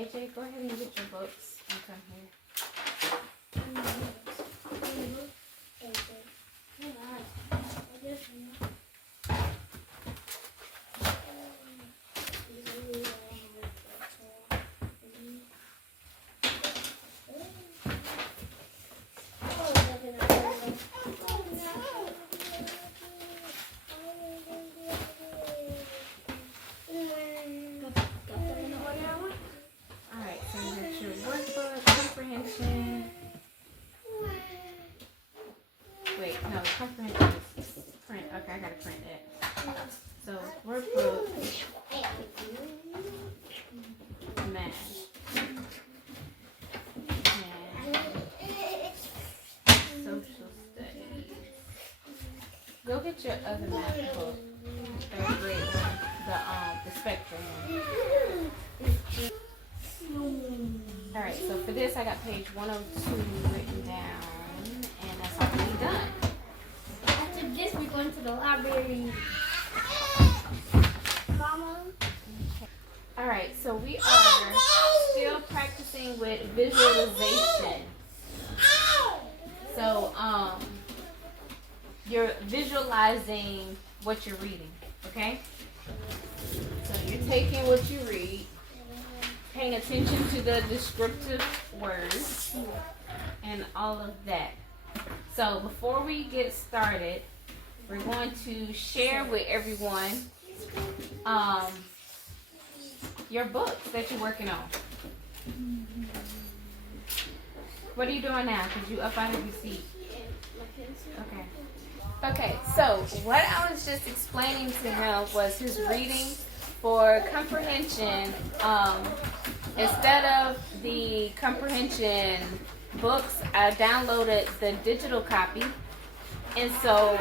AJ, go ahead and get your books and come here. Alright, so you got your workbook, comprehension. Wait, no, comprehension is print. Okay, I gotta print that. So, workbook, math, and social studies. Go get your other math book. Third grade one, the spectrum one. Alright, so for this I got page 102 written down, and that's already done. After this, we're going to the library. Mama? Alright, so we are still practicing with visualization. So, you're visualizing what you're reading, okay? So you're taking what you read, paying attention to the descriptive words, and all of that. So before we get started, we're going to share with everyone your books that you're working on. What are you doing now? Because you up out of your seat. Okay. Okay, so what I was just explaining to him was his reading for comprehension. Instead of the comprehension books, I downloaded the digital copy. And so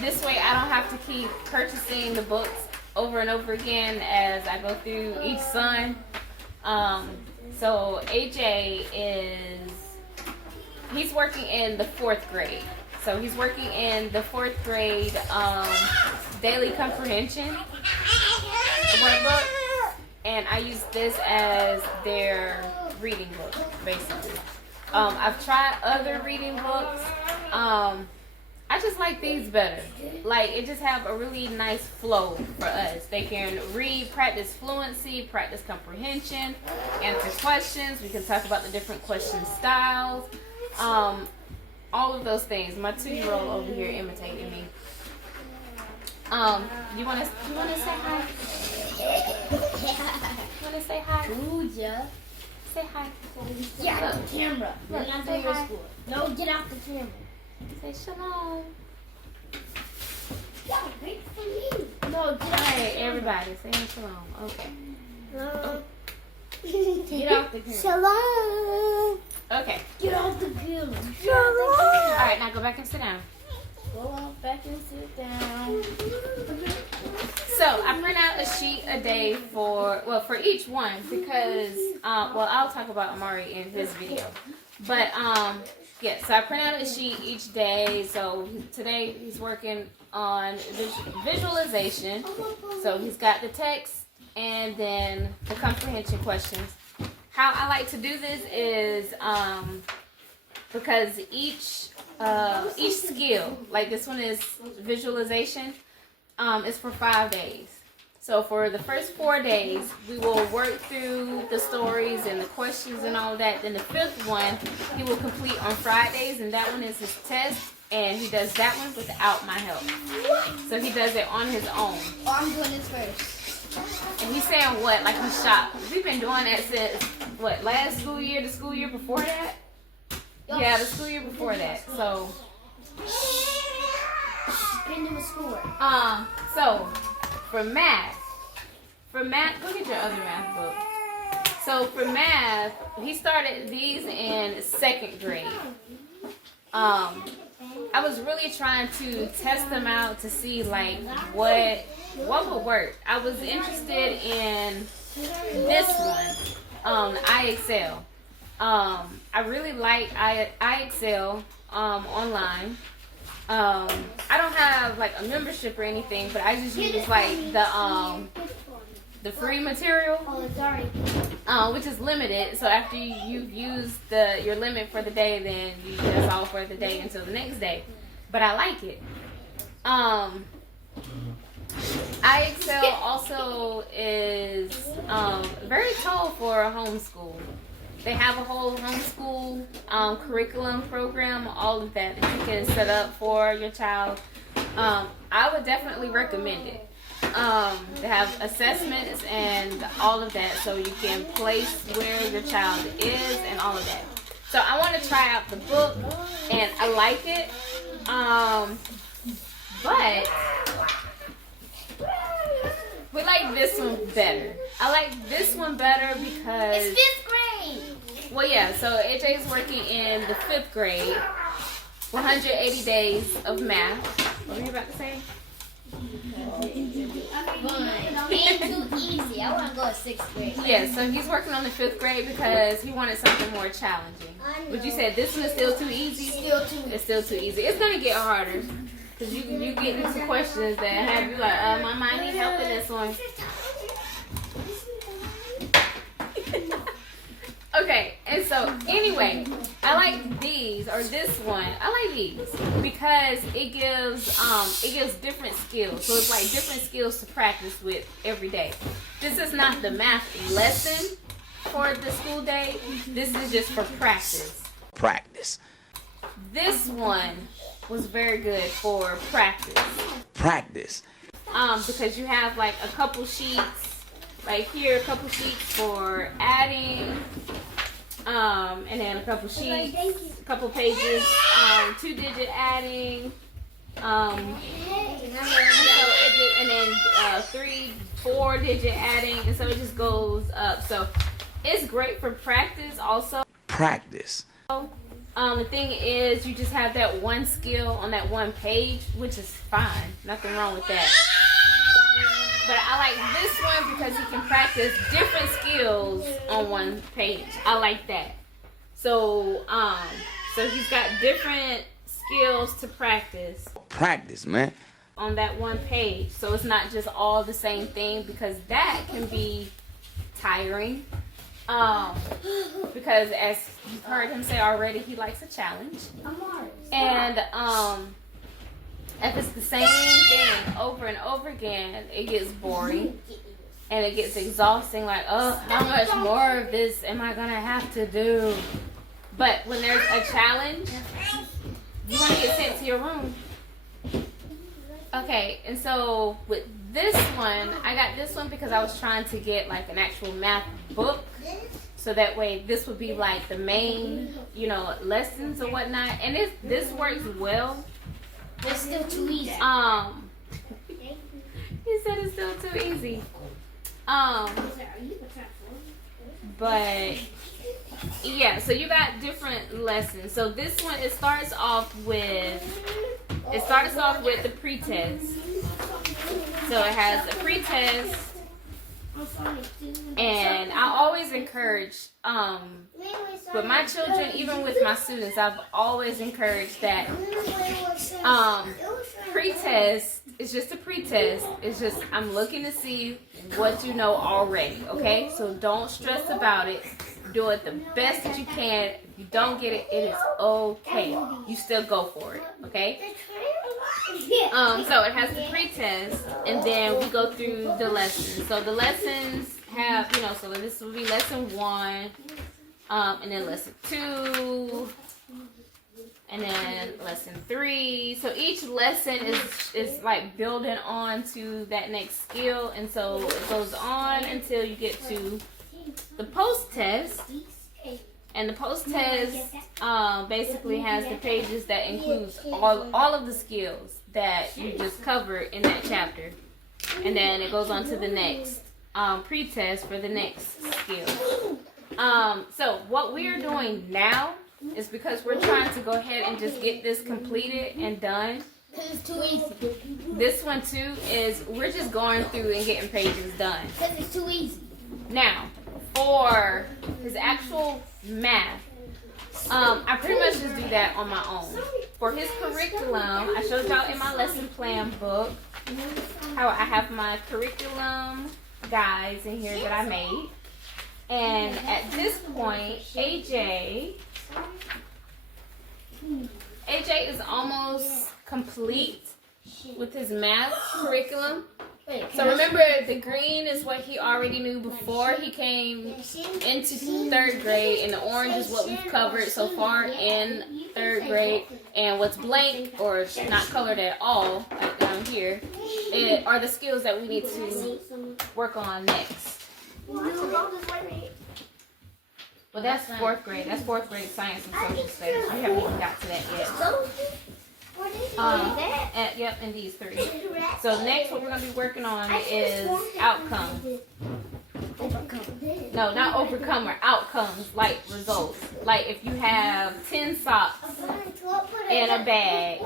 this way I don't have to keep purchasing the books over and over again as I go through each son. So AJ he's working in the 4th grade. So he's working in the 4th grade daily comprehension workbook. And I use this as their reading book, basically. I've tried other reading books. I just like these better. Like, it just have a really nice flow for us. They can read, practice fluency, practice comprehension, answer questions. We can talk about the different question styles. All of those things. My 2-year-old over here imitating me. You wanna say hi? You wanna say hi? Ooh, yeah. Say hi. Get out the camera. We're not doing your school. No, get out the camera. Say shalom. Yeah, wait for me. No, get out. Alright, everybody, say shalom. Okay. No. Get out the camera. Shalom. Okay. Get out the camera. Shalom. Alright, now go back and sit down. Go on back and sit down. So I print out a sheet a day for each one because I'll talk about Amari in his video. But yeah, so I print out a sheet each day. So today he's working on visualization. So he's got the text and then the comprehension questions. How I like to do this is because each skill, like this one is visualization, is for 5 days. So for the first 4 days, we will work through the stories and the questions and all that. Then the 5th one, he will complete on Fridays, and that one is his test. And he does that one without my help. So he does it on his own. Oh, I'm doing this first. And he's saying what? Like he's shocked. We've been doing that since, what, last school year, the school year before that? Yeah, the school year before that. So, so for math, go get your other math book. So for math, he started these in 2nd grade. I was really trying to test them out to see like what would work. I was interested in this one, iExcel. I really like iExcel online. I don't have like a membership or anything, but I just use like the free material, Oh, sorry. which is limited. So after you've used your limit for the day, then that's all for the day until the next day. But I like it. iExcel also is very tall for a homeschool. They have a whole homeschool curriculum program, all of that you can set up for your child. I would definitely recommend it. They have assessments and all of that, so you can place where your child is and all of that. So I want to try out the book, and I like it. But we like this one better. I like this one better because It's 5th grade. well, yeah, so AJ is working in the 5th grade, 180 days of math. What were you about to say? Ain't too easy. I want to go to 6th grade. Yeah, so he's working on the 5th grade because he wanted something more challenging. But you said this one is still too easy? It's still too easy. It's going to get harder because you get into questions that have you like, my mind needs help in this one. Okay, and so anyway, I like these, or this one. I like these because it gives different skills. So it's like different skills to practice with every day. This is not the math lesson for the school day. This is just for practice. Practice. This one was very good for practice. Practice. Because you have like a couple sheets. Like here, a couple sheets for adding, and then a couple sheets, a couple pages, 2-digit adding, and then 3-4-digit adding, and so it just goes up. So it's great for practice also. Practice. The thing is, you just have that one skill on that one page, which is fine. Nothing wrong with that. But I like this one because you can practice different skills on one page. I like that. So, so he's got different skills to practice. Practice, man. On that one page. So it's not just all the same thing, because that can be tiring. Because as you've heard him say already, he likes a challenge. And if it's the same thing over and over again, it gets boring and it gets exhausting. Like, oh, how much more of this am I gonna have to do? But when there's a challenge, you want to get sent to your room. Okay, and so with this one, I got this one because I was trying to get like an actual math book. So that way this would be like the main, lessons or whatnot. And this works well. It's still too easy. He said it's still too easy. But yeah, so you got different lessons. So this one, it starts off with the pretest. So it has a pretest, and I always encourage, with my children, even with my students, I've always encouraged that pretest is just a pretest. It's just, I'm looking to see what you know already, okay? So don't stress about it. Do it the best that you can. If you don't get it, it is okay. You still go for it, okay? So it has the pretest, and then we go through the lessons. So the lessons have, so this will be lesson 1, and then lesson 2, and then lesson 3. So each lesson is like building on to that next skill, and so it goes on until you get to the post-test. And the post-test basically has the pages that includes all of the skills that you just covered in that chapter. And then it goes on to the next pre-test for the next skill. So what we are doing now is because we're trying to go ahead and just get this completed and done. Because it's too easy. This one too is we're just going through and getting pages done. Because it's too easy. Now, for his actual math, I pretty much just do that on my own. For his curriculum, I showed y'all in my lesson plan book how I have my curriculum guys in here that I made. And at this point, AJ is almost complete with his math curriculum. So remember, the green is what he already knew before he came into 3rd grade, and the orange is what we've covered so far in 3rd grade. And what's blank or not colored at all, like down here, are the skills that we need to work on next. Well, that's 4th grade. That's 4th grade science and social studies. We haven't even got to that yet. And these 3. So next, what we're going to be working on is outcomes. No, not overcomer. Outcomes, like results. Like if you have 10 socks in a bag,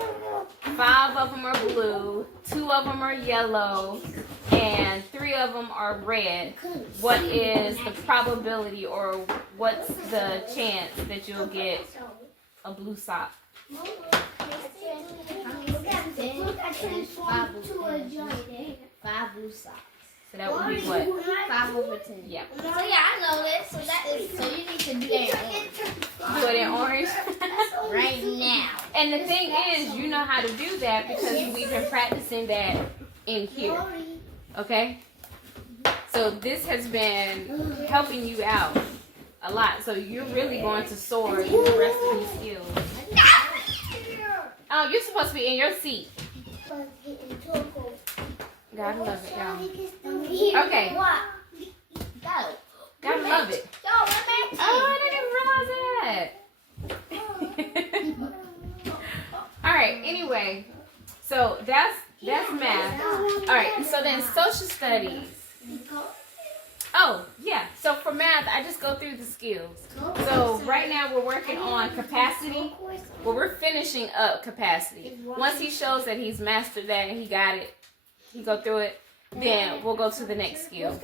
5 of them are blue, 2 of them are yellow, and 3 of them are red. What is the probability, or what's the chance that you'll get a blue sock? 5 blue socks. So that would be what? 5 over 10. Yeah. So yeah, I know this. So you need to do that in orange. Do it in orange? Right now. And the thing is, you know how to do that because we've been practicing that in here. Okay? So this has been helping you out a lot. So you're really going to soar in the rest of these skills. Oh, you're supposed to be in your seat. Gotta love it, y'all. Okay. Gotta love it. Oh, I didn't even realize that. Alright, anyway. So that's math. Alright, so then social studies. Oh, yeah. So for math, I just go through the skills. So right now we're working on capacity. Well, we're finishing up capacity. Once he shows that he's mastered that and he got it, he go through it, then we'll go to the next skill.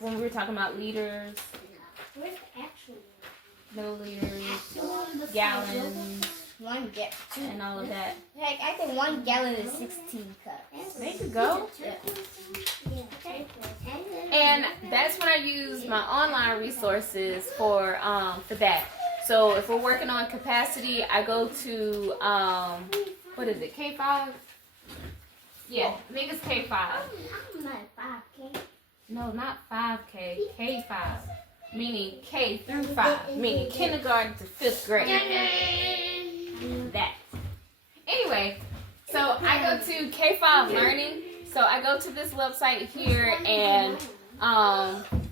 When we were talking about liters, milliliters, gallons, and all of that. Heck, I think 1 gallon is 16 cups. There you go. And that's when I use my online resources for that. So if we're working on capacity, I go to what is it, K5? Yeah, I think it's K5. No, not 5K, K5. Meaning K through 5, meaning kindergarten to 5th grade. That. Anyway, so I go to K5 Learning. So I go to this website here and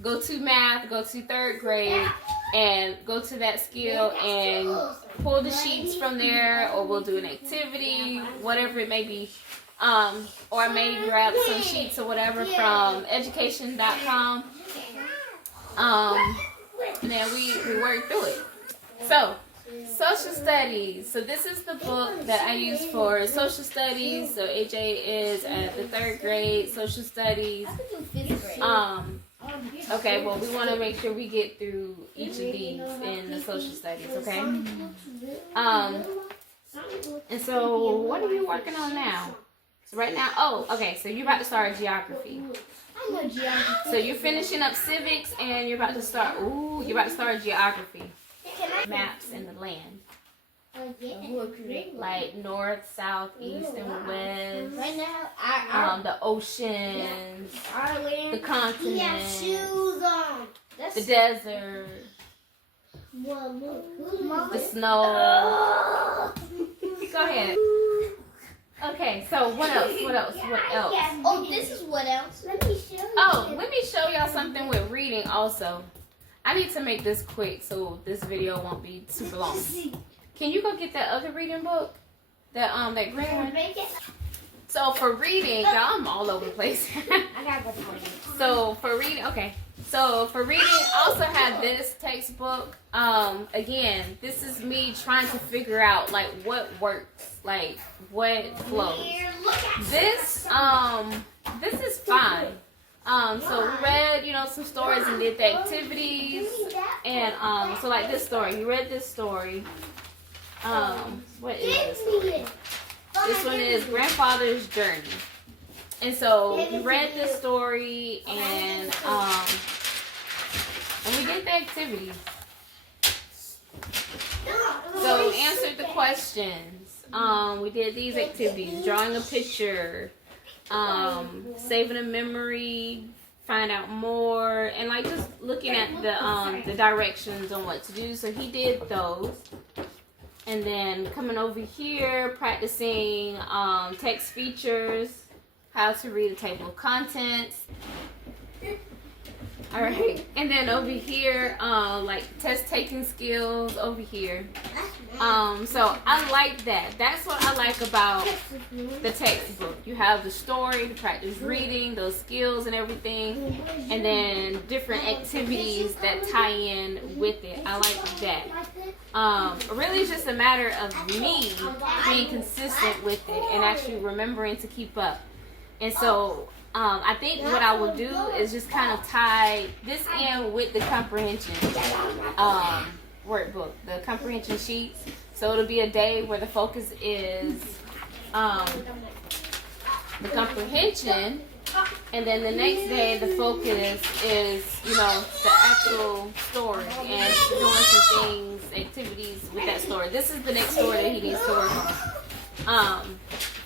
go to math, go to 3rd grade, and go to that skill and pull the sheets from there, or we'll do an activity, whatever it may be. Or I may grab some sheets or whatever from education.com. And then we work through it. So, social studies. So this is the book that I use for social studies. So AJ is at the 3rd grade social studies. Okay, well we want to make sure we get through each of these in the social studies, okay? And so what are you working on now? So right now, okay, so you're about to start geography. I know geography. So you're finishing up civics and you're about to start, geography. Maps in the land. Like north, south, east, and west. Right now, the oceans, Ireland, the continent, shoes on. the desert, the snow. Go ahead. Okay, so what else? Oh, this is what else. Let me show you. Oh, let me show y'all something with reading also. I need to make this quick so this video won't be super long. Can you go get that other reading book? That green one? So for reading, y'all, I'm all over the place. I gotta go for it. So for reading, okay. So for reading, I also have this textbook. Again, this is me trying to figure out like what works, like what flows. This is fine. So we read, some stories and did the activities, and so like this story, you read this story. What is this story? This one is Grandfather's Journey. And so we read the story and we did the activities. So we answered the questions. We did these activities: drawing a picture, saving a memory, find out more, and like just looking at the directions on what to do. So he did those. And then coming over here, practicing text features, how to read a table of contents. All right, and then over here, like test taking skills over here. So I like that. That's what I like about the textbook. You have the story to practice reading, those skills and everything, and then different activities that tie in with it. I like that. Really, it's just a matter of me being consistent with it and actually remembering to keep up. And so I think what I will do is just kind of tie this in with the comprehension workbook, the comprehension sheets. So it'll be a day where the focus is the comprehension, and then the next day the focus is, you know, the actual story and doing some things, activities with that story. This is the next story that he needs to work on.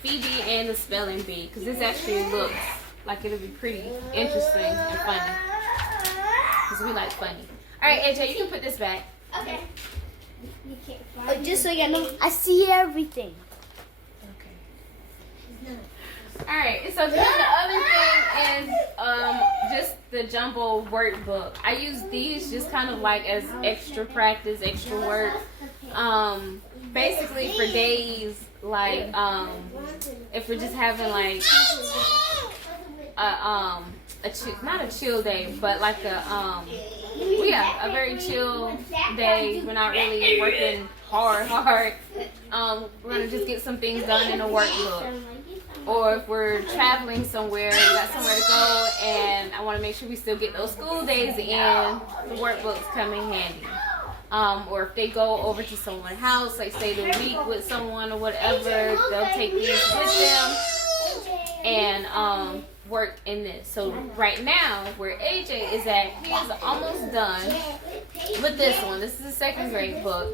Phoebe and the spelling bee, because this actually looks like it'll be pretty interesting and funny. Because we like funny. Alright, AJ, you can put this back. Okay. Just so you know, I see everything. Okay. Alright, so then the other thing is just the jumbo workbook. I use these just kind of like as extra practice, extra work. Basically for days like if we're just having like not a chill day, but like a very chill day. We're not really working hard. We're gonna just get some things done in a workbook. Or if we're traveling somewhere, we got somewhere to go, and I want to make sure we still get those school days in, the workbooks come in handy. Or if they go over to someone's house, like stay the week with someone or whatever, they'll take these with them and work in this. So right now, where AJ is at, he is almost done with this one. This is a second grade book.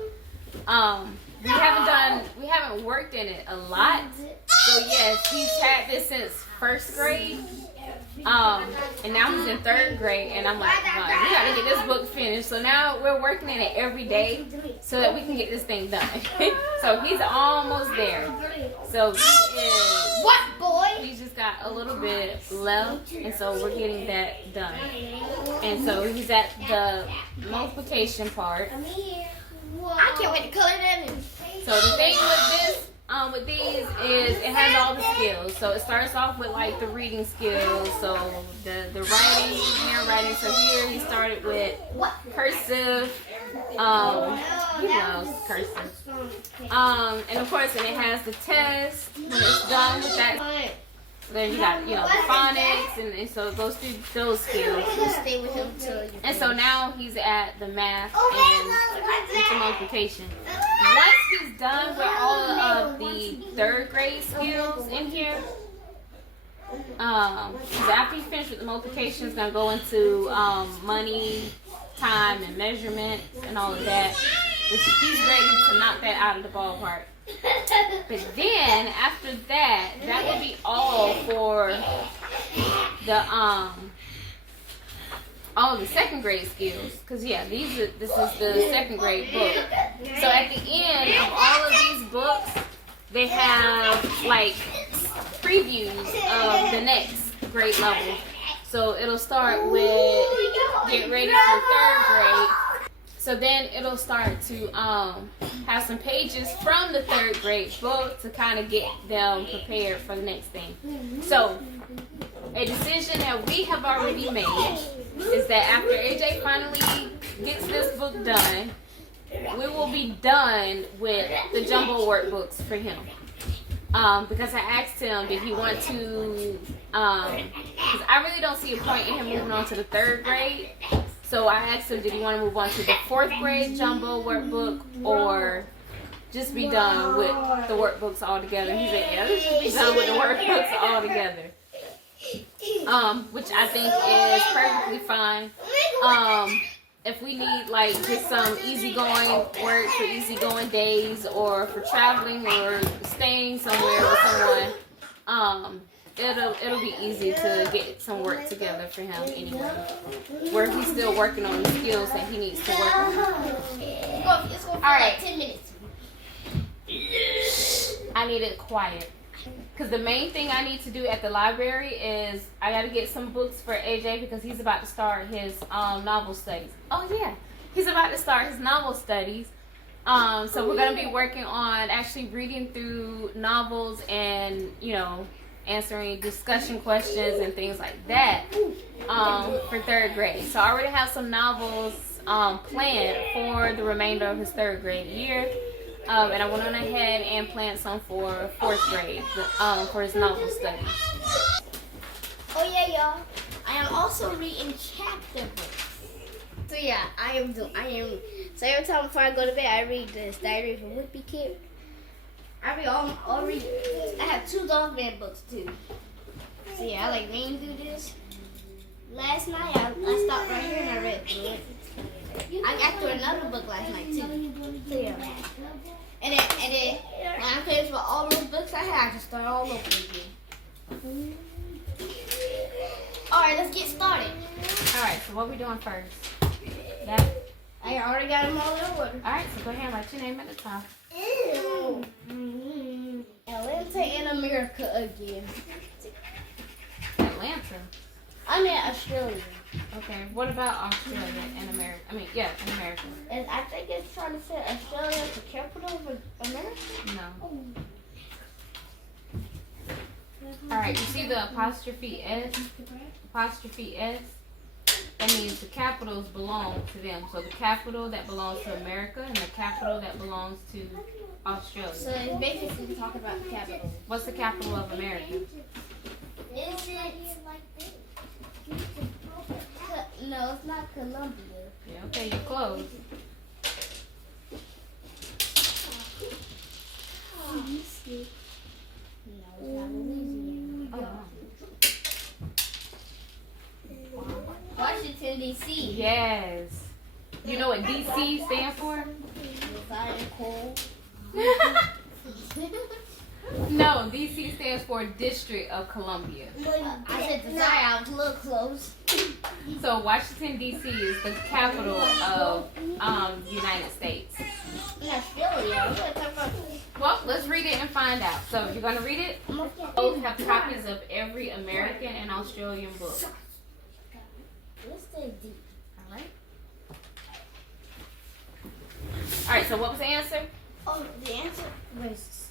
We haven't worked in it a lot. So yes, he's had this since first grade. And now he's in third grade, and I'm like, oh, we gotta get this book finished. So now we're working in it every day so that we can get this thing done. So he's almost there. So he is, What, boy? he's just got a little bit left, and so we're getting that done. And so he's at the multiplication part. I can't wait to color them in. So the thing with this, with these is it has all the skills. So it starts off with like the reading skills. So the writing, handwriting. So here he started with cursive. He knows cursive. And of course, and it has the test. When it's done with that, then you got, you know, the phonics, and so it goes through those skills. Stay with him till you. And so now he's at the math and the multiplication. Once he's done with all of the third grade skills in here, after he's finished with the multiplication, he's going to go into money, time, and measurement, and all of that. He's ready to knock that out of the ballpark. But then after that, that will be all for the all of the second grade skills. Cause yeah, this is the second grade book. So at the end of all of these books, they have like previews of the next grade level. So it'll start with get ready for third grade. So then it'll start to have some pages from the third grade book to kind of get them prepared for the next thing. So a decision that we have already made is that after AJ finally gets this book done, we will be done with the jumbo workbooks for him. Because I asked him, did he want to, because I really don't see a point in him moving on to the third grade. So I asked him, did he want to move on to the fourth grade jumbo workbook or just be done with the workbooks altogether? He said, yeah, let's just be done with the workbooks altogether. which I think is perfectly fine. If we need like just some easygoing work for easygoing days, or for traveling or staying somewhere with someone, it'll be easy to get some work together for him anyway. Where he's still working on the skills that he needs to work on. It's going for All right. like 10 minutes. I need it quiet. Because the main thing I need to do at the library is I got to get some books for AJ because he's about to start his novel studies. Oh, yeah. He's about to start his novel studies. So we're going to be working on actually reading through novels and, you know, answering discussion questions and things like that for third grade. So I already have some novels planned for the remainder of his third grade year. And I went on ahead and planned some for fourth grade for his novel studies. Oh yeah, y'all. I am also reading chapter books. So yeah, I am. So every time before I go to bed, I read this Diary of a Wimpy Kid. I read all I have 2 Dogman books too. So yeah, I like reading through this. Last night I stopped right here and I read through it. I got through another book last night too. So yeah. And then when I finished with all those books I had, I just start all over again. Alright, let's get started. Alright, so what are we doing first? I already got them all in order. Alright, so go ahead and write your name at the top. Atlanta and America again. Atlanta. I mean Australia. Okay, what about Australia and America? I mean, yeah, in America. And I think it's trying to say Australia is the capital of America. No. Alright, you see the apostrophe S? Apostrophe S? That means the capitals belong to them. So the capital that belongs to America and the capital that belongs to Australia. So it's basically talking about the capital. What's the capital of America? Is it? No, it's not Columbia. Yeah, okay, you're close. No, it's not Louisiana. Oh, no. Washington, D.C. Yes. You know what DC stands for? Zion Coal. No, DC stands for District of Columbia. I said the Zion, I was a little close. So Washington DC is the capital of United States. In Australia. Well, let's read it and find out. So you're gonna read it. Both have copies of every American and Australian book. Let's stay deep. All right. All right. So what was the answer? Oh, the answer was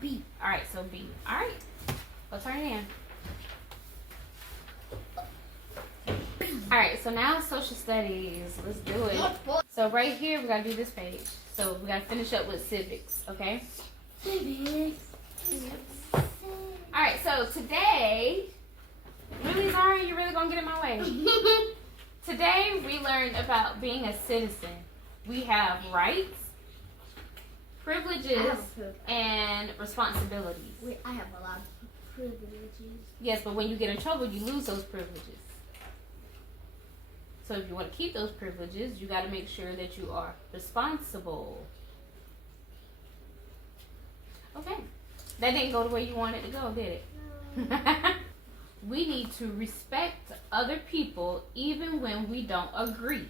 B. All right. So B. All right. Go turn it in. All right. So now social studies. Let's do it. So right here we gotta do this page. So we gotta finish up with civics. Okay. All right. So today. Really, Zara? You really gonna get in my way? Today we learned about being a citizen. We have rights, privileges, and responsibilities. Wait, I have a lot of privileges. Yes, but when you get in trouble, you lose those privileges. So if you want to keep those privileges, you got to make sure that you are responsible. Okay. That didn't go the way you wanted to go, did it? No. We need to respect other people even when we don't agree.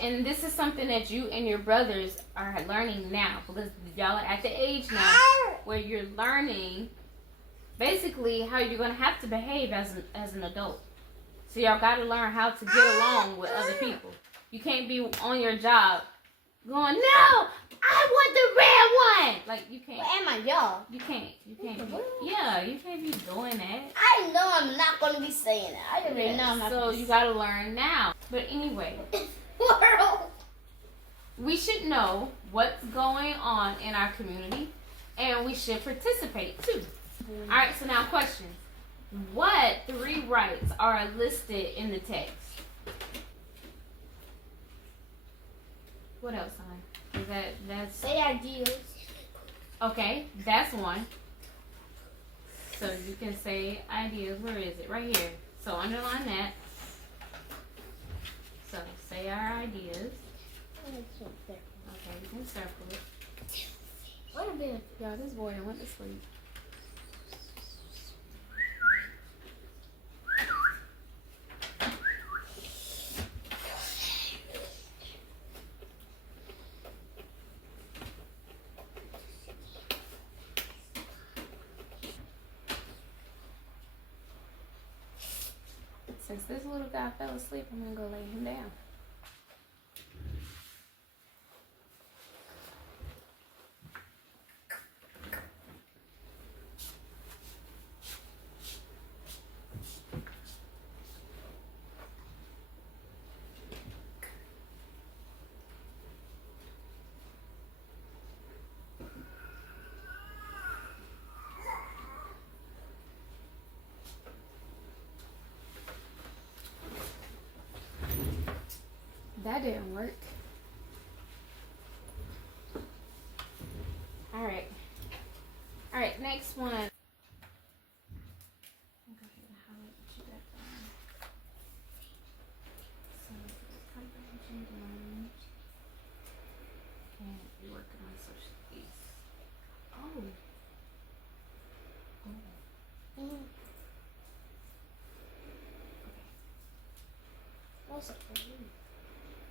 And this is something that you and your brothers are learning now, because y'all are at the age now where you're learning basically how you're going to have to behave as an adult. So y'all got to learn how to get along with other people. You can't be on your job going, no, I want the red one. Like, you can't. Well, am I y'all? You can't. Yeah, you can't be doing that. I know I'm not going to be saying that. I already know I'm not. So you got to learn now. But anyway, we should know what's going on in our community, and we should participate too. All right, so now questions. What 3 rights are listed in the text? What else, hon? That's say ideals. okay. That's one. So you can say ideas. Where is it? Right here. So underline that. So say our ideas. Okay, you can circle it. What a bit. Y'all, this boy went to sleep. Since this little guy fell asleep, I'm gonna go lay him down. That didn't work. Alright. Alright, next one. Go ahead and highlight what you got done. So, comprehension learned. And you're working on social studies. Oh. What's it for you?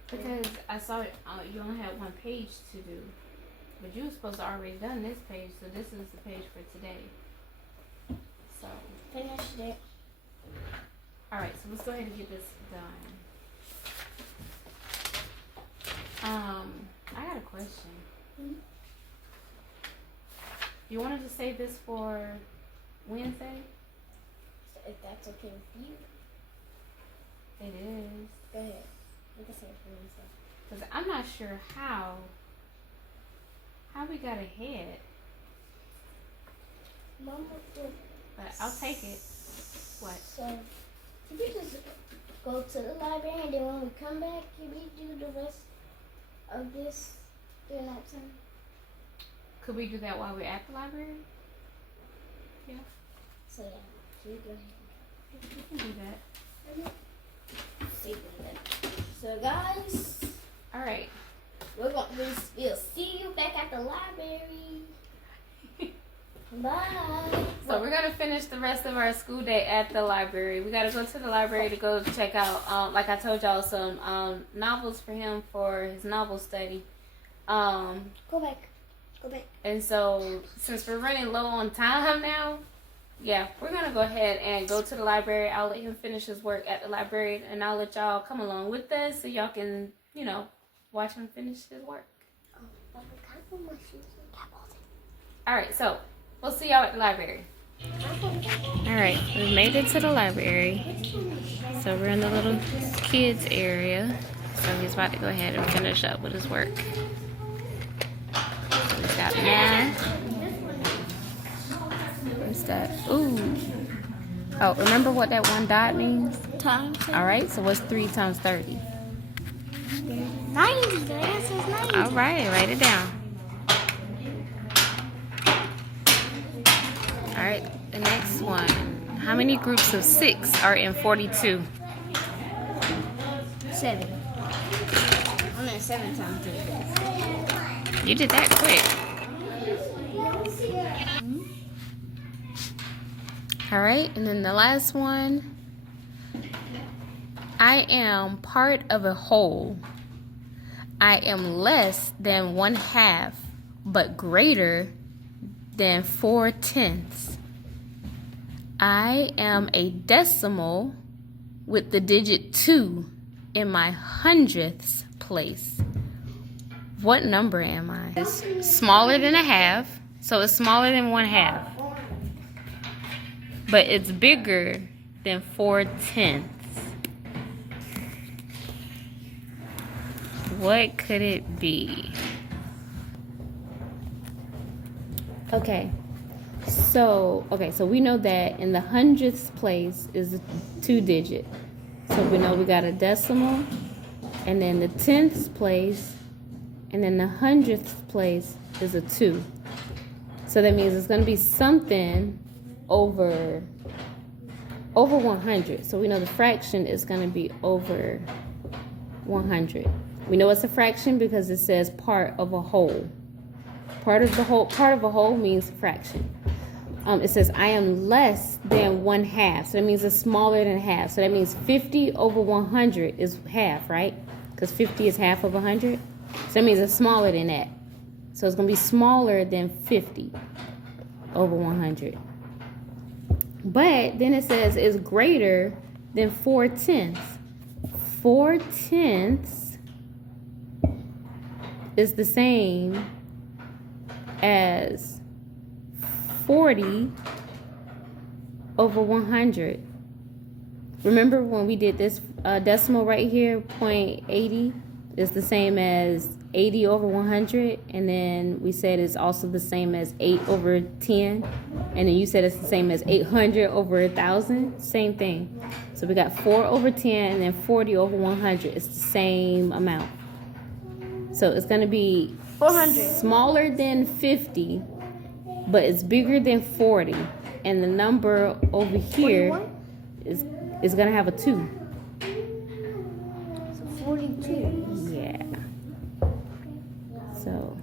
Because I saw it, you only had one page to do. But you were supposed to already done this page, so this is the page for today. So. Finished it. Alright, so let's go ahead and get this done. I got a question. Mm-hmm. You wanted to save this for Wednesday? So if that's okay with you, It is. go ahead. We can say it for Wednesday. Because I'm not sure how we got ahead. Mama, But I'll take it. What? so if you just go to the library and then when we come back, can we do the rest of this during that time? Could we do that while we're at the library? Yeah. So yeah, can you go ahead? We can do that. So guys, Alright. we'll see you back at the library. Bye. So we're gonna finish the rest of our school day at the library. We gotta go to the library to go check out, like I told y'all, some novels for him for his novel study. Go back. And so since we're running low on time now, yeah, we're gonna go ahead and go to the library. I'll let him finish his work at the library, and I'll let y'all come along with us so y'all can, watch him finish his work. All right, so we'll see y'all at the library. All right, we made it to the library. So we're in the little kids area. So he's about to go ahead and finish up with his work. So he's got math. What's that? Ooh. Oh, remember what that one dot means? Time. All right, so what's 3 times 30? 90. The answer is 90. All right, write it down. All right, the next one. How many groups of 6 are in 42? 7. I'm at 7 times 3. You did that quick. All right, and then the last one. I am part of a whole. I am less than 1/2, but greater than 4/10. I am a decimal with the digit 2 in my 100ths place. What number am I? It's smaller than 1/2, so it's smaller than 1/2. But it's bigger than 4/10. What could it be? Okay, so we know that in the 100ths place is a 2-digit. So we know we got a decimal, and then the 10ths place, and then the 100ths place is a 2. So that means it's going to be something over 100. So we know the fraction is going to be over 100. We know it's a fraction because it says part of a whole. Part of a whole means fraction. It says I am less than 1/2. So that means it's smaller than half. So that means 50 over 100 is half, right? Because 50 is half of 100. So that means it's smaller than that. So it's going to be smaller than 50 over 100. But then it says it's greater than 4/10. 4/10 is the same as 40 over 100. Remember when we did this decimal right here, 0.80 is the same as 80 over 100, and then we said it's also the same as 8 over 10, and then you said it's the same as 800 over 1,000. Same thing. So we got 4 over 10 and then 40 over 100. It's the same amount. So it's going to be 400. Smaller than 50, but it's bigger than 40, and the number over here 41? is going to have a 2. So 42. Yeah. So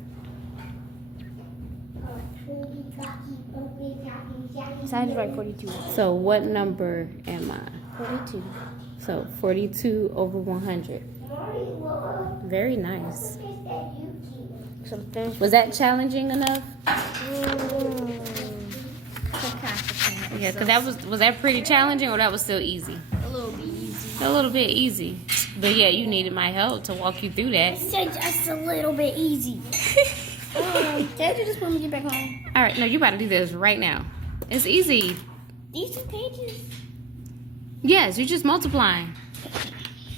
So I just write 42. So what number am I? 42. So 42 over 100. Very nice. So I'm finished. Was that challenging enough? Yeah, because was that pretty challenging, or that was still easy? A little bit easy. A little bit easy. But yeah, you needed my help to walk you through that. Said just a little bit easy. Dad, you just want me to get back home? All right, no, you about to do this right now. It's easy. These 2 pages? Yes, you're just multiplying.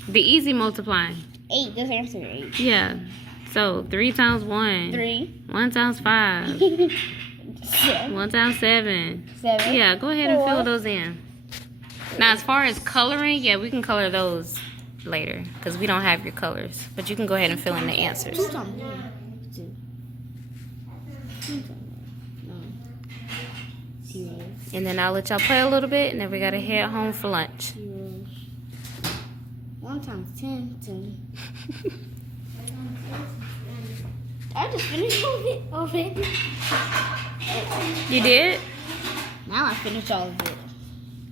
The easy multiplying. 8. This answer 8. Yeah. So 3 times 1. 3. 1 times 5. 7. 1 times 7. 7. Yeah, go ahead and 4. fill those in. Now, as far as coloring, yeah, we can color those later because we don't have your colors. But you can go ahead and fill in the answers. 2 times 1. 2. 0. And then I'll let y'all play a little bit, and then we got to head home for lunch. 0. 1 times 10. 10. I just finished all of it already. You did? Now I finished all of it.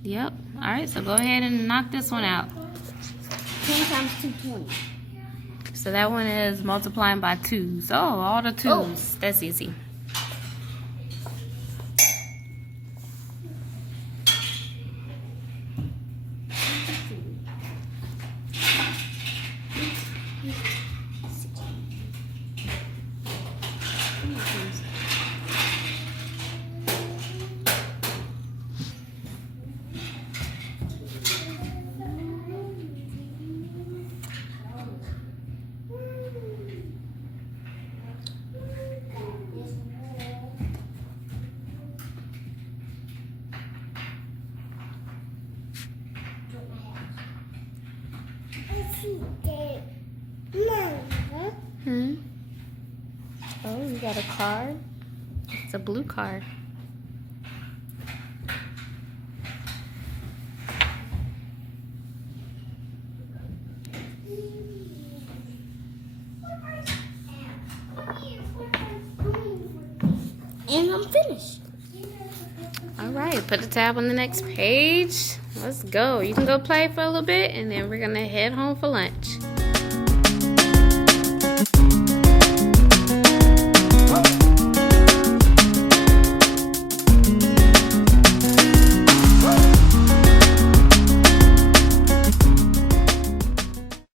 Yep. All right, so go ahead and knock this one out. 10 times 2, 20. So that one is multiplying by 2s. Oh, all the 2s. Oh. That's easy. Oh, you got a card? It's a blue card. And I'm finished. All right, put the tab on the next page. Let's go. You can go play for a little bit, and then we're going to head home for lunch.